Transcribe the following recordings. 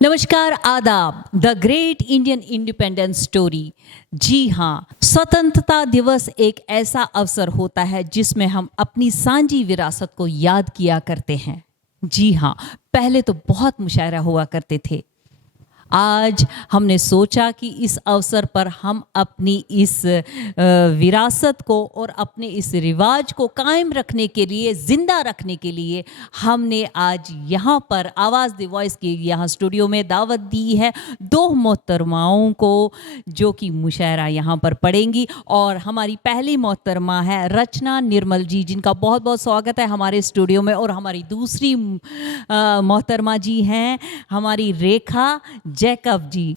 नमस्कार, आदाब। The great Indian independence story. जी हाँ, स्वतंत्रता दिवस एक ऐसा अवसर होता है जिसमें हम अपनी सांझी विरासत को याद किया करते हैं। जी हाँ, पहले तो बहुत मुशायरा हुआ करते थे। आज हमने सोचा कि इस अवसर पर हम अपनी इस विरासत को और अपने इस रिवाज को कायम रखने के लिए, ज़िंदा रखने के लिए हमने आज यहाँ पर आवाज़ द वॉइस की यहाँ स्टूडियो में दावत दी है दो मोहतरमाओं को, जो कि मुशायरा यहाँ पर पढ़ेंगी। और हमारी पहली मोहतरमा है रचना निर्मल जी, जिनका बहुत बहुत स्वागत है हमारे स्टूडियो में। और हमारी दूसरी मोहतरमा जी हैं हमारी रेखा जैकब जी।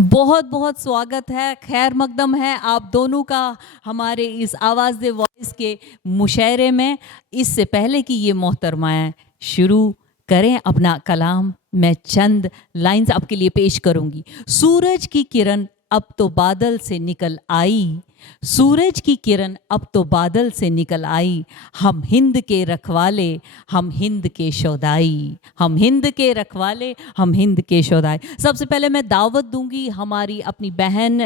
बहुत बहुत स्वागत है, खैर मकदम है आप दोनों का हमारे इस आवाज़ दे वॉइस के मुशायरे में। इससे पहले कि ये मोहतरमाएं शुरू करें अपना कलाम, मैं चंद लाइंस आपके लिए पेश करूंगी। सूरज की किरण अब तो बादल से निकल आई, सूरज की किरण अब तो बादल से निकल आई, हम हिंद के रखवाले, हम हिंद के शोदाई, हम हिंद के रखवाले, हम हिंद के शोदाई। सबसे पहले मैं दावत दूंगी हमारी अपनी बहन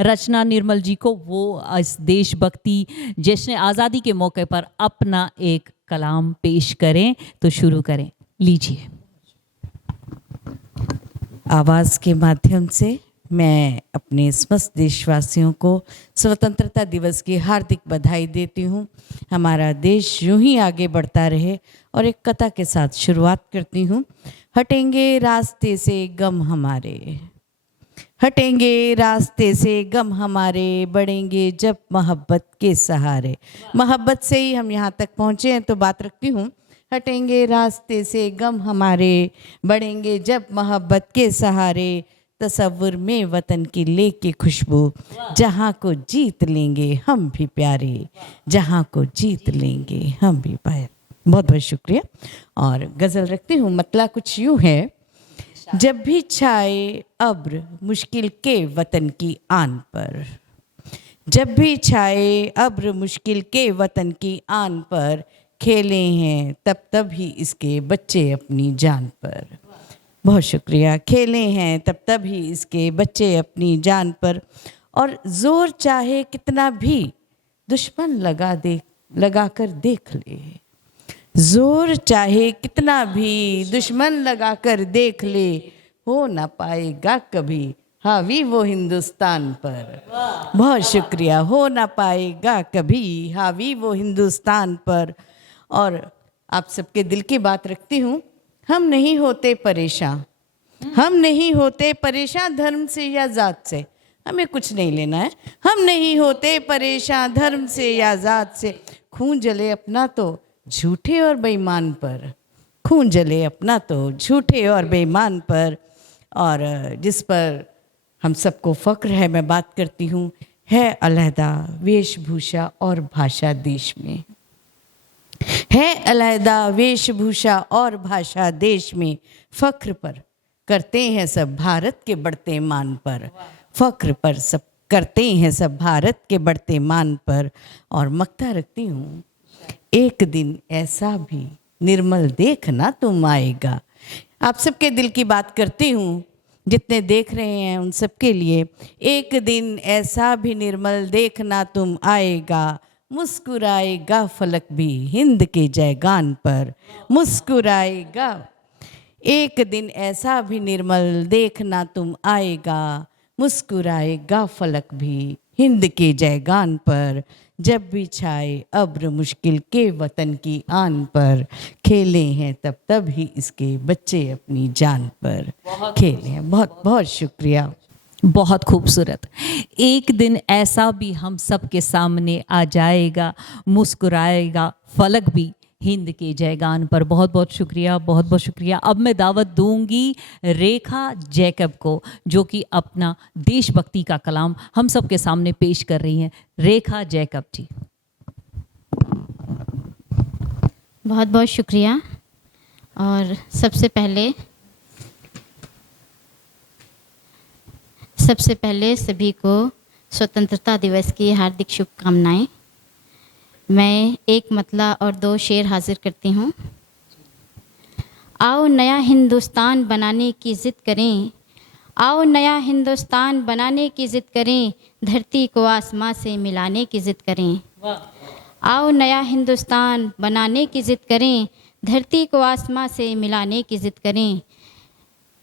रचना निर्मल जी को, वो इस देशभक्ति जश्न आज़ादी के मौके पर अपना एक कलाम पेश करें। तो शुरू करें, लीजिए। आवाज़ के माध्यम से मैं अपने समस्त देशवासियों को स्वतंत्रता दिवस की हार्दिक बधाई देती हूँ। हमारा देश यूं ही आगे बढ़ता रहे। और एक कथा के साथ शुरुआत करती हूँ। हटेंगे रास्ते से गम हमारे, हटेंगे रास्ते से गम हमारे, बढ़ेंगे जब मोहब्बत के सहारे। मोहब्बत से ही हम यहाँ तक पहुँचे हैं, तो बात रखती हूँ। हटेंगे रास्ते से गम हमारे, बढ़ेंगे जब मोहब्बत के सहारे, तसव्वुर में वतन की लेके खुशबू, जहाँ को जीत लेंगे हम भी प्यारे, जहाँ को जीत लेंगे हम भी प्यारे। बहुत बहुत शुक्रिया। और गज़ल रखती हूँ। मतला कुछ यूँ है। जब भी छाए अब्र मुश्किल के वतन की आन पर, जब भी छाए अब्र मुश्किल के वतन की आन पर, खेले हैं तब तब ही इसके बच्चे अपनी जान पर। बहुत शुक्रिया। खेले हैं तब तब ही इसके बच्चे अपनी जान पर, और जोर चाहे कितना भी दुश्मन लगा कर देख ले, जोर चाहे कितना भी दुश्मन लगा कर देख ले, हो ना पाएगा कभी हावी वो हिंदुस्तान पर। बहुत शुक्रिया। हो ना पाएगा कभी हावी वो हिंदुस्तान पर। और आप सबके दिल की बात रखती हूँ। हम नहीं होते परेशान, हम नहीं होते परेशान धर्म से या जात से, हमें कुछ नहीं लेना है। हम नहीं होते परेशान धर्म से या जात से, खून जले अपना तो झूठे और बेईमान पर, खून जले अपना तो झूठे और बेईमान पर। और जिस पर हम सबको फ़क्र है, मैं बात करती हूँ, है अलहदा वेशभूषा और भाषा देश में, है अलहदा वेशभूषा और भाषा देश में, फ़क्र पर करते हैं सब भारत के बढ़ते मान पर, फ़क्र पर सब करते हैं सब भारत के बढ़ते मान पर। और मक्ता रखती हूँ। एक दिन ऐसा भी निर्मल देखना तुम आएगा। आप सबके दिल की बात करती हूँ, जितने देख रहे हैं उन सबके लिए। एक दिन ऐसा भी निर्मल देखना तुम आएगा, मुस्कुराएगा फलक भी हिंद के जयगान पर, मुस्कुराएगा। एक दिन ऐसा भी निर्मल देखना तुम आएगा, मुस्कुराएगा फलक भी हिंद के जयगान पर, जब भी छाए अब्र मुश्किल के वतन की आन पर, खेले हैं तब तब ही इसके बच्चे अपनी जान पर, खेले हैं। बहुत बहुत शुक्रिया। बहुत खूबसूरत। एक दिन ऐसा भी हम सब के सामने आ जाएगा, मुस्कुराएगा फलक भी हिंद के जयगान पर। बहुत बहुत शुक्रिया, बहुत बहुत शुक्रिया। अब मैं दावत दूंगी रेखा जैकब को, जो कि अपना देशभक्ति का कलाम हम सब के सामने पेश कर रही हैं। रेखा जैकब जी। बहुत बहुत शुक्रिया। और सबसे पहले सभी को स्वतंत्रता दिवस की हार्दिक शुभकामनाएं। मैं एक मतला और दो शेर हाजिर करती हूँ। आओ नया हिंदुस्तान बनाने की ज़िद करें, आओ नया हिंदुस्तान बनाने की ज़िद करें, धरती को आसमां से मिलाने की ज़िद करें। आओ नया हिंदुस्तान बनाने की ज़िद करें, धरती को आसमां से मिलाने की ज़िद करें।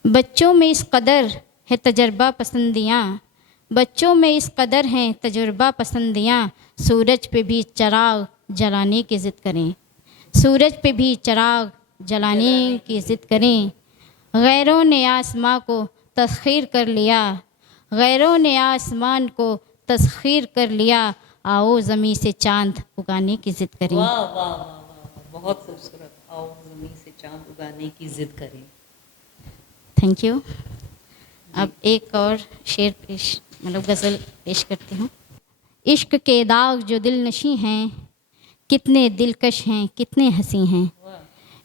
बच्चों में इस कदर है तजर्बा पसंदियाँ, बच्चों में इस कदर हैं तजुर्बा पसंदियाँ, सूरज पे भी चिराग जलाने की ज़िद करें, सूरज पे भी चिराग जलाने की ज़िद करें। गैरों ने आसमां को तस्खीर कर लिया, गैरों ने आसमान को तस्खीर कर लिया, आओ ज़मीं से चांद उगाने की ज़िद करें। वाह वाह वाह वाह, बहुत खूबसूरत। आओ जमीन से चांद उगाने की जिद करें। Thank you. अब एक और शेर पेश मतलब गज़ल पेश करती हूँ। इश्क के दाग जो दिल नशी हैं, कितने दिलकश हैं कितने हंसी हैं।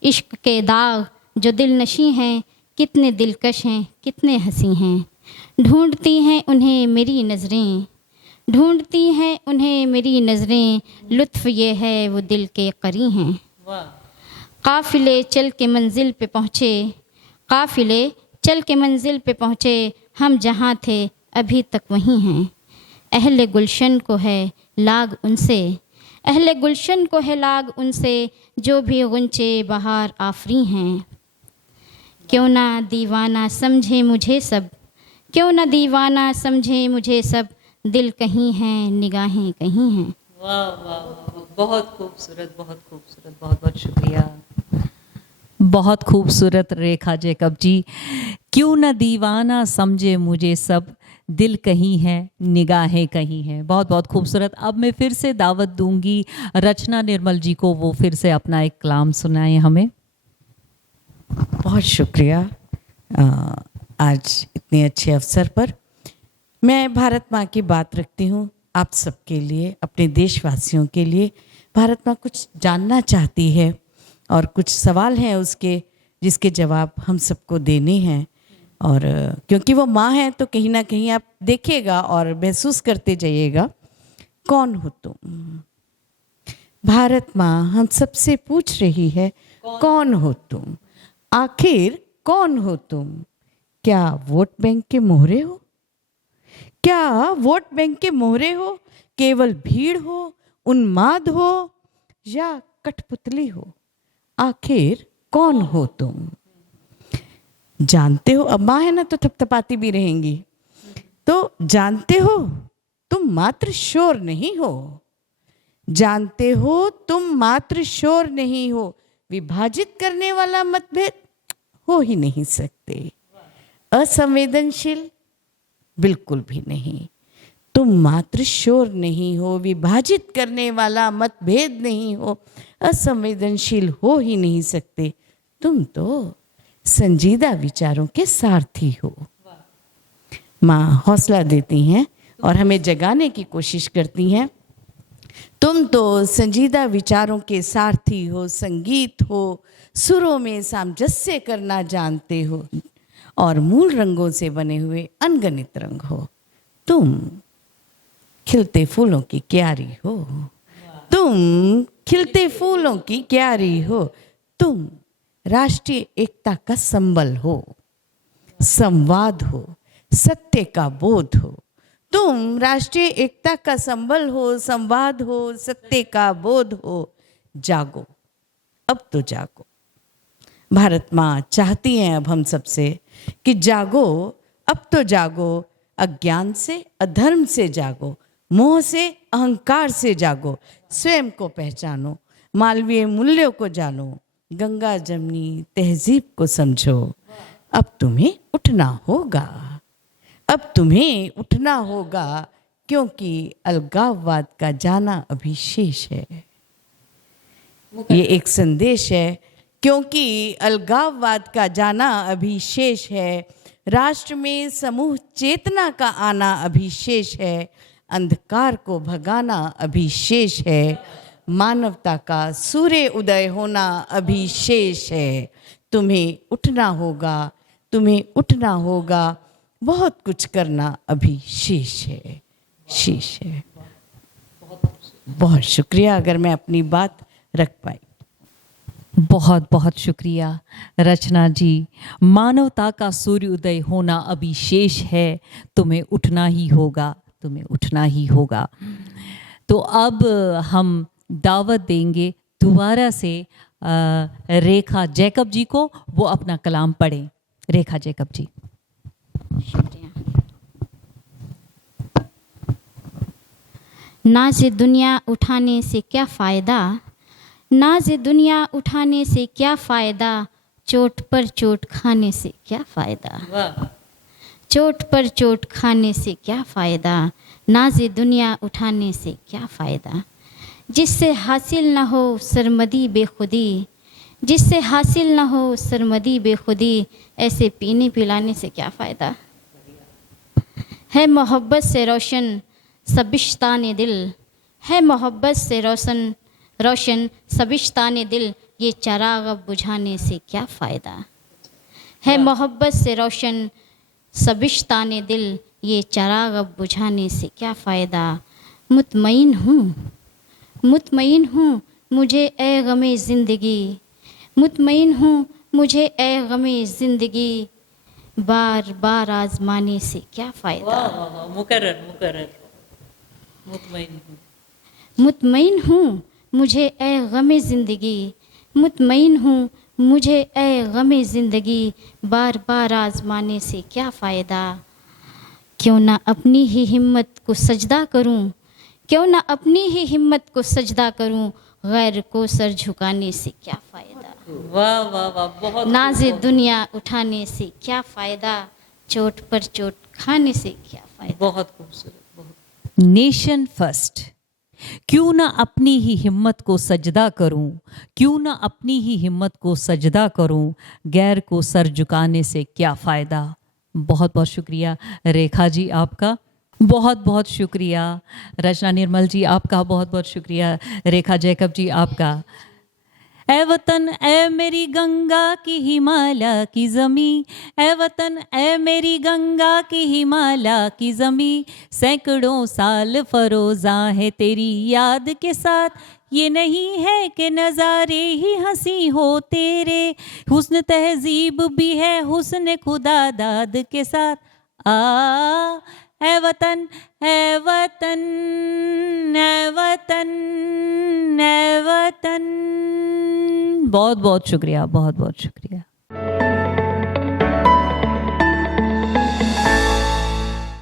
इश्क के दाग जो दिल नशी हैं, कितने दिलकश हैं कितने हंसी हैं। ढूंढती हैं उन्हें मेरी नज़रें, ढूंढती हैं उन्हें मेरी नज़रें, लुत्फ़ ये है वो दिल के करी हैं। काफ़िले चल के मंजिल पे पहुँचे, काफ़िले चल के मंजिल पे पहुँचे, हम जहाँ थे अभी तक वहीं हैं। अहले गुलशन को है लाग उनसे, अहले गुलशन को है लाग उनसे, जो भी गुंचे बहार आफरी हैं। क्यों ना दीवाना समझे मुझे सब, क्यों ना दीवाना समझे मुझे सब, दिल कहीं है निगाहें कहीं हैं। वाह वाह वाह, बहुत खूबसूरत, बहुत खूबसूरत, बहुत बहुत शुक्रिया। बहुत खूबसूरत रेखा जैकब जी। क्यों न दीवाना समझे मुझे सब, दिल कहीं है निगाहें कहीं हैं। बहुत बहुत खूबसूरत। अब मैं फिर से दावत दूंगी रचना निर्मल जी को, वो फिर से अपना एक कलाम सुनाएं हमें। बहुत शुक्रिया। आज इतने अच्छे अवसर पर मैं भारत माँ की बात रखती हूँ आप सबके लिए, अपने देशवासियों के लिए। भारत माँ कुछ जानना चाहती है और कुछ सवाल हैं उसके जिसके जवाब हम सबको देने हैं। और क्योंकि वो माँ है तो कहीं ना कहीं आप देखिएगा और महसूस करते जाइएगा, कौन हो तुम। भारत माँ हम सबसे पूछ रही है, कौन हो तुम, आखिर कौन हो तुम। क्या वोट बैंक के मोहरे हो, क्या वोट बैंक के मोहरे हो, केवल भीड़ हो, उन्माद हो, या कठपुतली हो। आखिर कौन हो तुम। जानते हो, अब माँ है ना तो थपथपाती भी रहेंगी, तो जानते हो तुम मात्र शोर नहीं हो, जानते हो तुम मात्र शोर नहीं हो, विभाजित करने वाला मतभेद हो ही नहीं सकते। असंवेदनशील बिल्कुल भी नहीं। तुम मात्र शोर नहीं हो, विभाजित करने वाला मतभेद नहीं हो, असंवेदनशील हो ही नहीं सकते। तुम तो संजीदा विचारों के सारथी हो। माँ हौसला देती हैं और हमें जगाने की कोशिश करती हैं। तुम तो संजीदा विचारों के सारथी हो, संगीत हो, सुरों में सामंजस्य करना जानते हो और मूल रंगों से बने हुए अनगिनत रंग हो। तुम खिलते फूलों की क्यारी हो, तुम खिलते फूलों की क्यारी हो। तुम राष्ट्रीय एकता का संबल हो, संवाद हो, सत्य का बोध हो। तुम राष्ट्रीय एकता का संबल हो, संवाद हो, सत्य का बोध हो। जागो, अब तो जागो। भारत माँ चाहती हैं अब हम सबसे कि जागो, अब तो जागो। अज्ञान से, अधर्म से जागो, मोह से, अहंकार से जागो। स्वयं को पहचानो, मालवीय मूल्यों को जानो, गंगा जमनी तहजीब को समझो। अब तुम्हें उठना होगा, अब तुम्हें उठना होगा, क्योंकि अलगाववाद का जाना अभी शेष है। ये एक संदेश है, क्योंकि अलगाववाद का जाना अभी शेष है। राष्ट्र में समूह चेतना का आना अभी शेष है। अंधकार को भगाना अभी शेष है। मानवता का सूर्य उदय होना अभी शेष है। तुम्हें उठना होगा, तुम्हें उठना होगा, बहुत कुछ करना अभी शेष है, शेष है। बहुत शुक्रिया अगर मैं अपनी बात रख पाई। बहुत बहुत शुक्रिया रचना जी। मानवता का सूर्योदय होना अभी शेष है, तुम्हें उठना ही होगा, तुम्हें उठना ही होगा। तो अब हम दावत देंगे दोबारा से रेखा जैकब जी को, वो अपना कलाम पढ़ें। रेखा जैकब जी। शुक्रिया। नाज़ दुनिया उठाने से क्या फ़ायदा, नाज़ दुनिया उठाने से क्या फ़ायदा, चोट पर चोट खाने से क्या फ़ायदा, चोट पर चोट खाने से क्या फ़ायदा, नाज़ दुनिया उठाने से क्या फ़ायदा। जिससे हासिल न हो सरमदी बेखुदी, जिससे हासिल न हो सरमदी बेखुदी, ऐसे पीने पिलाने से क्या फ़ायदा। है मोहब्बत से रोशन सबिश्तान दिल, है मोहब्बत से रोशन रोशन सबिश्तान दिल, ये चराग अब बुझाने से क्या फ़ायदा। है मोहब्बत से रोशन सबिश्तान दिल, ये चराग अब बुझाने से क्या फ़ायदा। मुतमईन हूँ मुझे ए गमे ज़िंदगी, मुतमईन हूँ मुझे ए गमे ज़िंदगी, बार बार आजमाने से क्या फ़ायदा। मुकर्रर मुकर्रर। मुतमईन हूँ, मुतमईन हूँ मुझे ए गमे ज़िंदगी, मुतमईन हूँ मुझे ए गमे ज़िंदगी, बार बार आजमाने से क्या फ़ायदा। क्यों ना अपनी ही हिम्मत को सजदा करूं, क्यों ना अपनी ही हिम्मत को सजदा करूं, गैर को सर झुकाने से क्या फ़ायदा। वाह वाह वाह, बहुत नाज़े दुनिया उठाने से क्या फ़ायदा, चोट पर चोट खाने से क्या फ़ायदा। बहुत खूबसूरत, बहुत। Nation first. क्यों ना अपनी ही हिम्मत को सजदा करूं, क्यों ना अपनी ही हिम्मत को सजदा करूं, गैर को सर झुकाने से क्या फ़ायदा। बहुत बहुत शुक्रिया रेखा जी आपका, बहुत बहुत शुक्रिया रचना निर्मल जी आपका, बहुत बहुत शुक्रिया रेखा जैकब जी आपका। ए वतन ए मेरी गंगा की हिमालय की ज़मी, ए वतन ए मेरी गंगा की हिमालय की ज़मी, सैकड़ों साल फरोज़ा है तेरी याद के साथ, ये नहीं है कि नज़ारे ही हंसी हो तेरे, हुस्न तहजीब भी है हुस्न खुदा दाद के साथ। ए वतन ए वतन ए वतन ए वतन। बहुत बहुत शुक्रिया, बहुत बहुत शुक्रिया।